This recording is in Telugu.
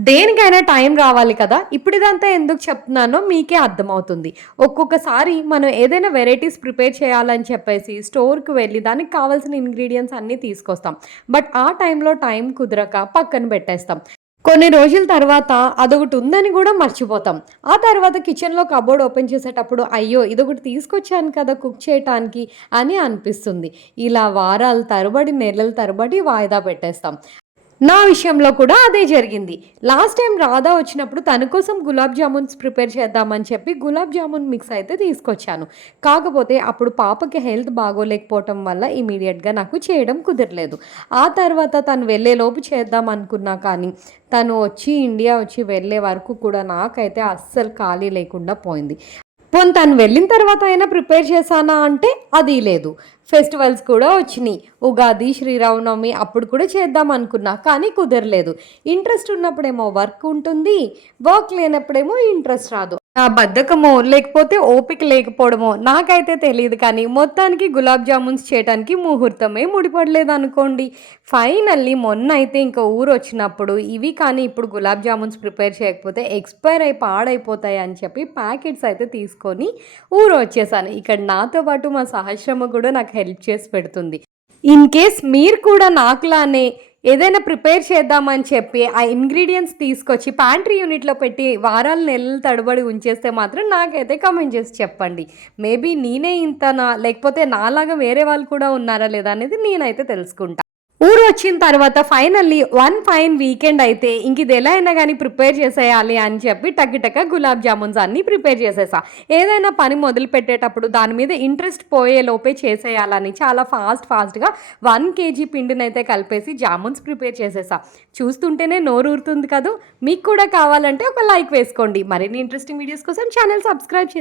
దేనికైనా టైం రావాలి కదా! ఇప్పుడు ఇదంతా ఎందుకు చెప్తున్నానో మీకే అర్థమవుతుంది. ఒక్కొక్కసారి మనం ఏదైనా వెరైటీస్ ప్రిపేర్ చేయాలని చెప్పేసి స్టోర్‌కి వెళ్లి దానికి కావాల్సిన ఇంగ్రీడియెంట్స్ అన్నీ తీసుకొస్తాం. బట్ ఆ టైంలో టైం కుదరక పక్కన పెట్టేస్తాం. కొన్ని రోజుల తర్వాత అదొకటి ఉందని గూడా మర్చిపోతాం. ఆ తర్వాత కిచెన్‌లో కబోర్డ్ ఓపెన్ చేసేటప్పుడు అయ్యో! ఇదొకటి తీసుకొచ్చాను కదా కుక్ చేయటానికి అని అనిపిస్తుంది. ఇలా వారాల తరబడి, నెలల తరబడి వాయిదా పెట్టేస్తాం. నా విషయంలో కూడా అదే జరిగింది. లాస్ట్ టైమ్ రాధా వచ్చినప్పుడు తన కోసం గులాబ్ జామున్స్ ప్రిపేర్ చేద్దామని చెప్పి గులాబ్ జామున్ మిక్స్ అయితే తీసుకొచ్చాను. కాకపోతే అప్పుడు పాపకి హెల్త్ బాగోలేకపోవటం వల్ల ఇమ్మీడియేట్‌గా నాకు చేయడం కుదరలేదు. ఆ తర్వాత తను వెళ్ళేలోపు చేద్దాం అనుకున్నా కానీ, తను వచ్చి ఇండియా వచ్చి వెళ్ళే వరకు కూడా నాకైతే అస్సలు ఖాళీ లేకుండా పోయింది. పోనీ తను వెళ్ళిన తర్వాత అయినా ప్రిపేర్ చేశానా అంటే అది లేదు. ఫెస్టివల్స్ కూడా వచ్చినియి. ఉగాది, శ్రీరామనవమి అప్పుడు కూడా చేద్దాం అనుకున్నా. కానీ కుదరలేదు. ఇంట్రెస్ట్ ఉన్నప్పుడేమో వర్క్ ఉంటుంది. వర్క్ లేనప్పుడేమో ఇంట్రెస్ట్ రాదు. ఆ బద్ధకమో, లేకపోతే ఓపిక లేకపోవడమో నాకైతే తెలీదు కానీ మొత్తానికి గులాబ్ జామున్స్ చేయటానికి ముహూర్తమే ముడిపడలేదనుకోండి. ఫైనల్లీ మొన్నైతే ఇంక ఊరొచ్చినప్పుడు ఇవి కానీ ఇప్పుడు గులాబ్ జామున్స్ ప్రిపేర్ చేయకపోతే ఎక్స్‌పైర్ అయి పాడైపోతాయి అని చెప్పి ప్యాకెట్స్ అయితే తీసుకొని ఊరొచ్చేసాను. ఇక్కడ నాతో పాటు మా సహస్రమ్మ కూడా నాకు హెల్ప్ చేసి పెడుతుంది. ఇన్ కేస్ మీరు కూడా నాకులానే ఏదైనా ప్రిపేర్ చేద్దామని చెప్పి ఆ ఇంగ్రీడియెంట్స్ తీసుకొచ్చి ప్యాంట్రీ యూనిట్‌లో పెట్టి వారాలు, నెలలు తడబడి ఉంచేస్తే మాత్రం నాకైతే కామెంట్ చేసి చెప్పండి. మేబీ నేనే ఇంతనా? లేకపోతే నాలాగా వేరే వాళ్ళు కూడా ఉన్నారా లేదా అనేది నేనైతే తెలుసుకుంటా. ఊరొచ్చిన తర్వాత ఫైనల్లీ వన్ ఫైన్ వీకెండ్ అయితే ఇది ఎలా అయినా గానీ ప్రిపేర్ చేసేయాలి అని చెప్పి టక గులాబ్ జామున్స్ అన్నీ ప్రిపేర్ చేసేసా. ఏదైనా పని మొదలుపెట్టేటప్పుడు దాని మీద ఇంట్రెస్ట్ పోయేలోపే చేసేయాలని చాలా ఫాస్ట్‌గా 1 కేజీ పిండినైతే కలిపేసి జామున్స్ ప్రిపేర్ చేసేసా. చూస్తుంటేనే నోరూరుతుంది కదూ! మీకు కూడా కావాలంటే ఒక లైక్ వేసుకోండి. మరిన్ని ఇంట్రెస్టింగ్ వీడియోస్ కోసం ఛానల్ సబ్స్క్రైబ్